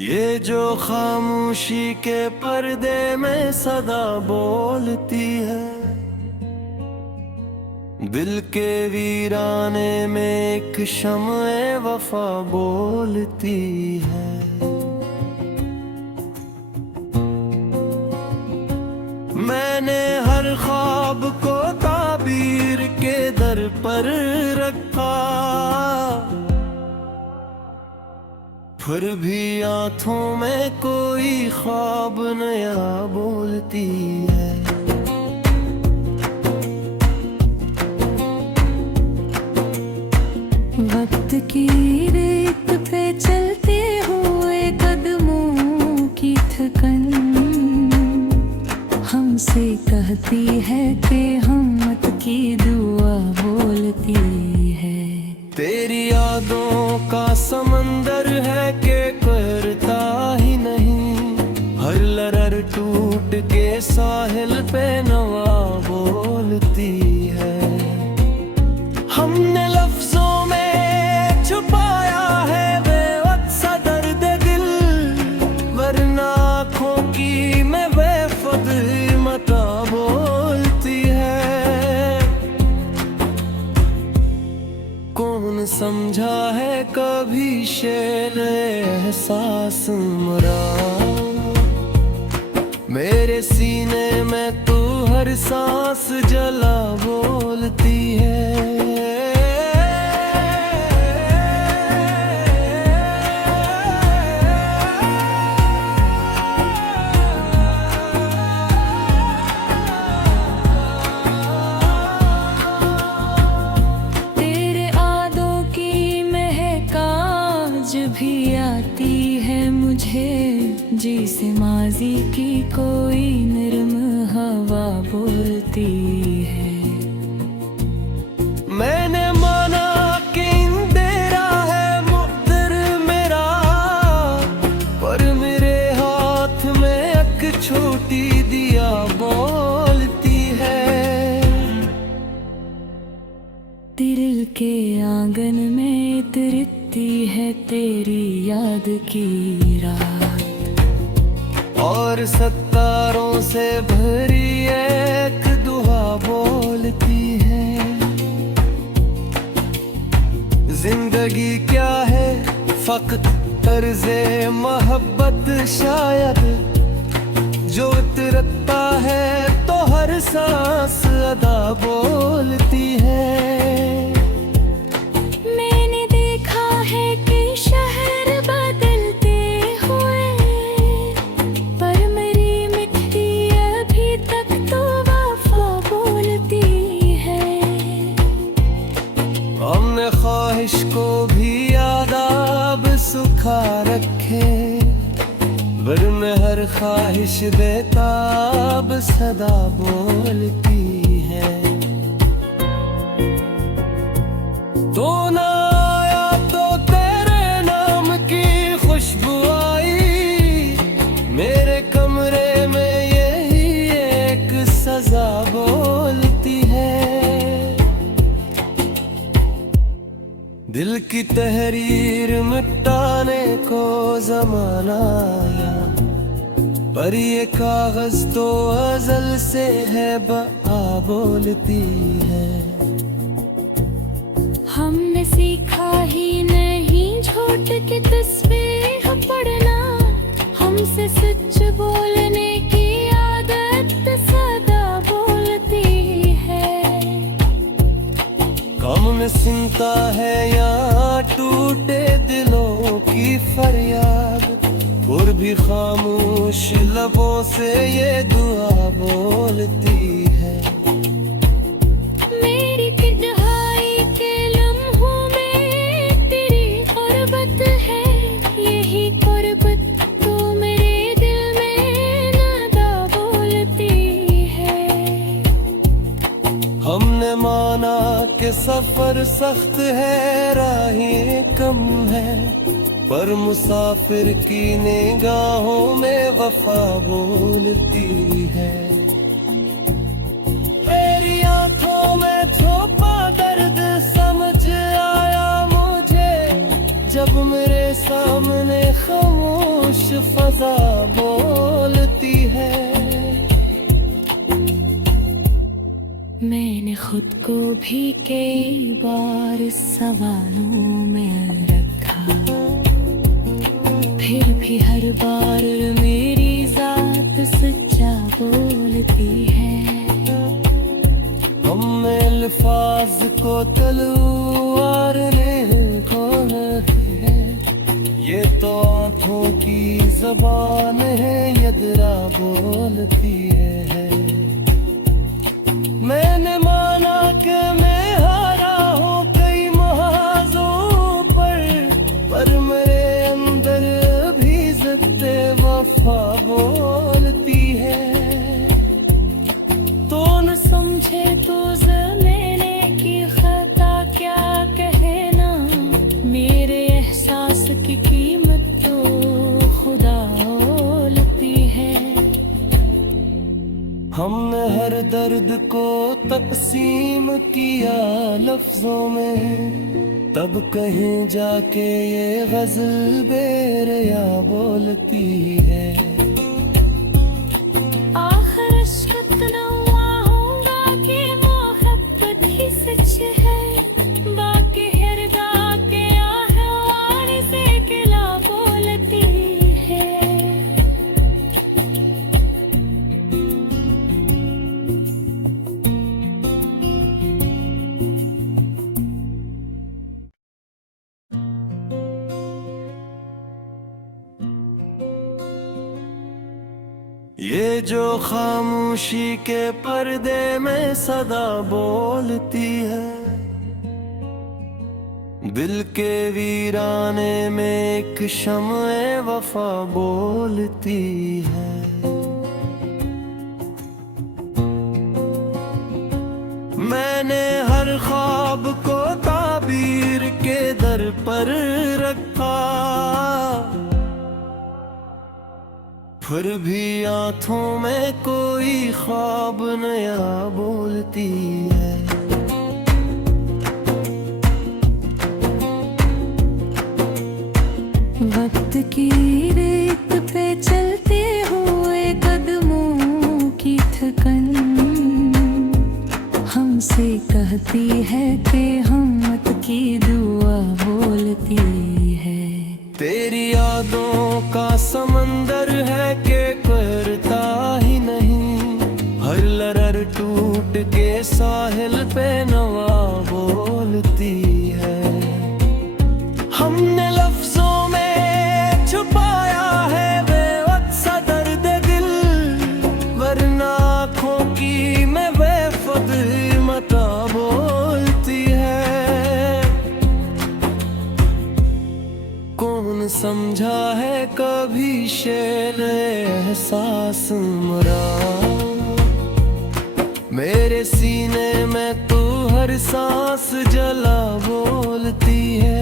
ये जो खामोशी के पर्दे में सदा बोलती है, दिल के वीराने में एक शम्ए वफा बोलती है। मैंने हर ख्वाब को ताबीर के दर पर रखा, फिर भी आंखों में कोई ख्वाब नया बोलती है। वक्त की रेत पे चलते हुए कदमों की थकन हमसे कहती है कि हिम्मत की दुआ बोलती है। तेरी यादों का समंदर है कि करता ही नहीं, हर लहर टूट के साहिल पे नवा बोलती है। हमने लफ्जों में छुपाया है बेवक्त सा दर्द दिल, वरना आँखों की मैं बेखुद मता बोलती है। कौन समझा है कभी शेर एहसास मरा, मेरे सीने में तू हर सांस जला बोलती है। भी आती है मुझे जिसे माजी की कोई नरम हवा बोलती है। मैंने माना कि अंधेरा है मुक़द्दर मेरा, पर मेरे हाथ में एक छोटी दिया बोलती है। दिल के आंगन में उतरती है तेरी याद की रात, और सत्तारों से भरी एक दुआ बोलती है। जिंदगी क्या है फकत तर्ज़े मोहब्बत शायद, जो उतरता है तो हर सांस अदा बोलती है। ख्वाहिश को भी आदाब सुखा रखे, वरन हर ख्वाहिश बेताब सदा बोलती है। तो ना आया तो तेरे नाम की खुशबू आई, मेरे कमरे में यही एक सजा बोलती है। दिल की तहरीर मिटाने को ज़माना आया, पर ये कागज तो अज़ल से है बआ बोलती है। हमने सीखा ही नहीं झूठ की तस्वीर पढ़ना, हमसे सच बोलने की आदत सदा बोलती है। कम में सुनता है या टूटे दिलों की फरियाद, और भी खामोश लबों से ये दुआ बोलती है। मेरी तन्हाई के लम्हों में तेरी क़ुर्बत है, यही क़ुर्बत तो मेरे दिल में नादा बोलती है। हमने माना कि सफर सख्त है राहें कम है, पर मुसाफिर की निगाहों में वफा बोलती है। तेरी आंखों में छुपा दर्द समझ आया मुझे, जब मेरे सामने खामोश मैंने खुद को भी कई बार सवालों में रखा, फिर भी हर बार मेरी जात सच्चा बोलती है। हमने अल्फाज को तलवार ने खोला है, ये तो आँखों की ज़बान है, यदरा बोलती है। मैंने माना कि मैं हारा हूँ कई महाजों पर मेरे अंदर भी इज़्ज़त-ए वफा बोलती है। तो न समझे तो ज़माने की खता क्या कहना, मेरे एहसास की कीमत तो खुदा बोलती है। हमने हर दर्द को तकसीम किया लफ्जों में, तब कहीं जाके ये गज़ल बेरिया बोलती है। आखिर इश्क न हुआ होगा कि मोहब्बत ही सच है, बाकी हरदा के आहवार से किला बोलती है। ये जो खामोशी के पर्दे में सदा बोलती है, दिल के वीराने में एक शम्ए वफा बोलती है। मैंने हर ख्वाब को ताबीर के दर पर रखा, फिर भी आँखों में कोई ख्वाब नया बोलती है। वक्त की रेत पे चलते हुए कदमों की थकन हमसे कहती है कि हिम्मत की दुआ बोलती है। तेरी यादों का समंदर है कि करता ही नहीं, हर लहर टूट के साहिल पे नवा बोलती है। हमने लफ्जों में छुपाया है बेवक्त सा दर्द दिल, वरना आँखों की मैं बेखुद मता बोलती है। कौन समझा है कभी शेर एहसास मरा, मेरे सीने में तू हर सांस जला बोलती है।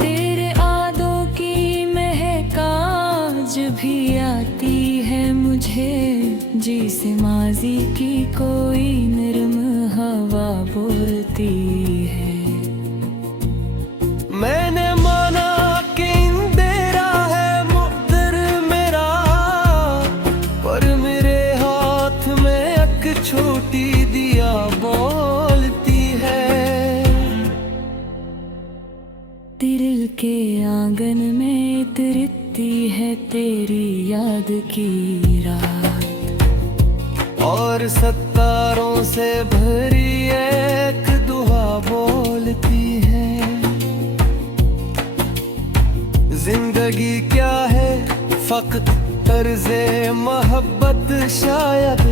तेरे आदों की महक आज भी आती है मुझे, जिसे माजी की कोई नरम हवा बोलती है। मैंने माना कि अंधेरा है मुक़द्दर मेरा, पर मेरे हाथ में एक छोटी दिया बोलती है। दिल के आंगन में तिरती है तेरी याद की रात, और सत्तारों से भरी एक दुआ बोलती है। जिंदगी क्या है फक़्त तर्ज़े मोहब्बत शायद,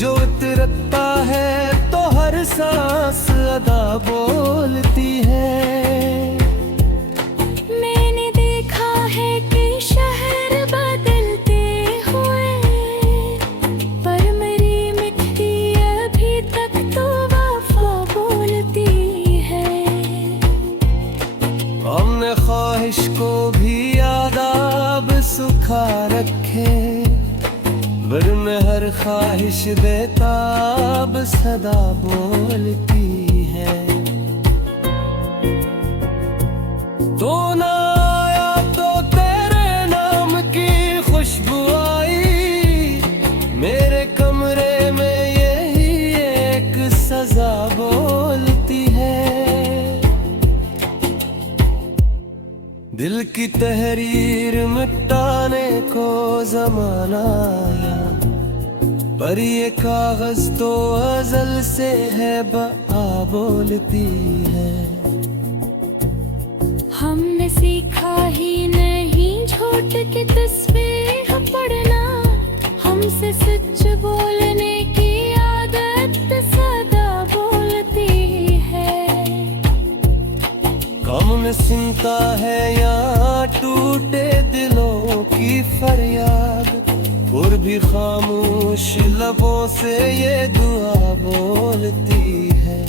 जो उतरता है तो हर सांस अदा बोलती है। मैंने देखा है कि शहर बदलते हुए, पर मेरी मिट्टी अभी तक तो वफा बोलती है। हमने ख्वाहिश को भी आदाब सुखा रखे, वरना हर ख्वाहिश बेताब सदा बोलती है। तो ना आया तो तेरे नाम की खुशबू आई, मेरे कमरे में यही एक सजा बोलती है। दिल की तहरीर मिटाने को जमाना आया, पर ये कागज तो अजल से है बआ बोलती है। हमने सीखा ही नहीं झूठ की तस्वीर पढ़ना, हमसे सच बोलने की आदत सदा बोलती है। कौन सुनता है यहाँ टूटे दिलों की फरियाद, और भी खामोश लबों से ये दुआ बोलती है।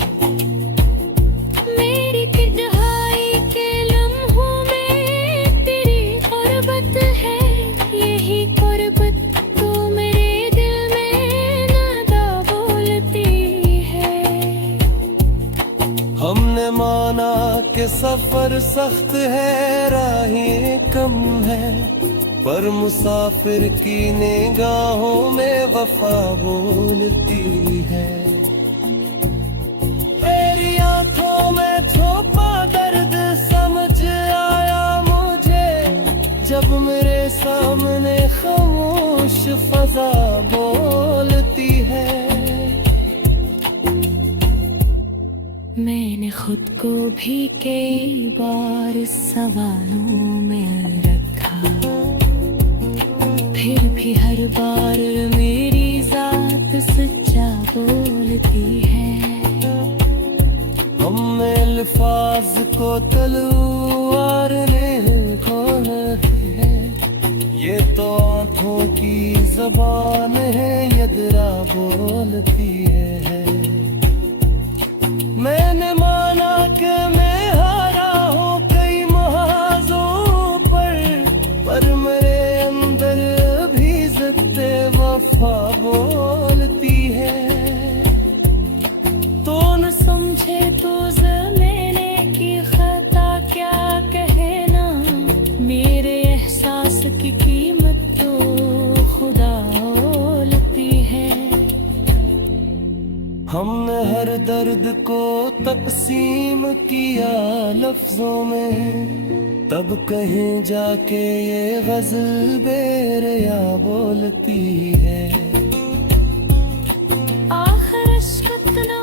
मेरी तन्हाई के लम्हों में तेरी गुर्बत है, यही गुर्बत तो मेरे दिल में नादा बोलती है। हमने माना कि सफर सख्त है, राहें कम है, पर मुसाफिर की निगाहों में वफा बोलती है। तेरी आंखों में छुपा दर्द समझ आया मुझे, जब मेरे सामने खामोश फजा बोलती है। मैंने खुद को भी कई बार सवालों में रखा, फिर भी हर बार मेरी जात सच्चा बोलती है। हमने अल्फाज को तलवार ने खोली है, ये तो आंखों की जबान है यदरा बोलती है। मैंने माना कि मैं हारा हूँ कई मुहाजों पर मेरे अंदर भी इज्जत वफा बोलती है। तो न समझे तो ज़माने की खता क्या कहना, मेरे एहसास की कीमत तो खुदा बोलती है। हमने हर दर्द को तकसीम किया लफ्जों में, तब कहीं जाके ये गजल बेरिया बोलती है। आखिर इश्क इतना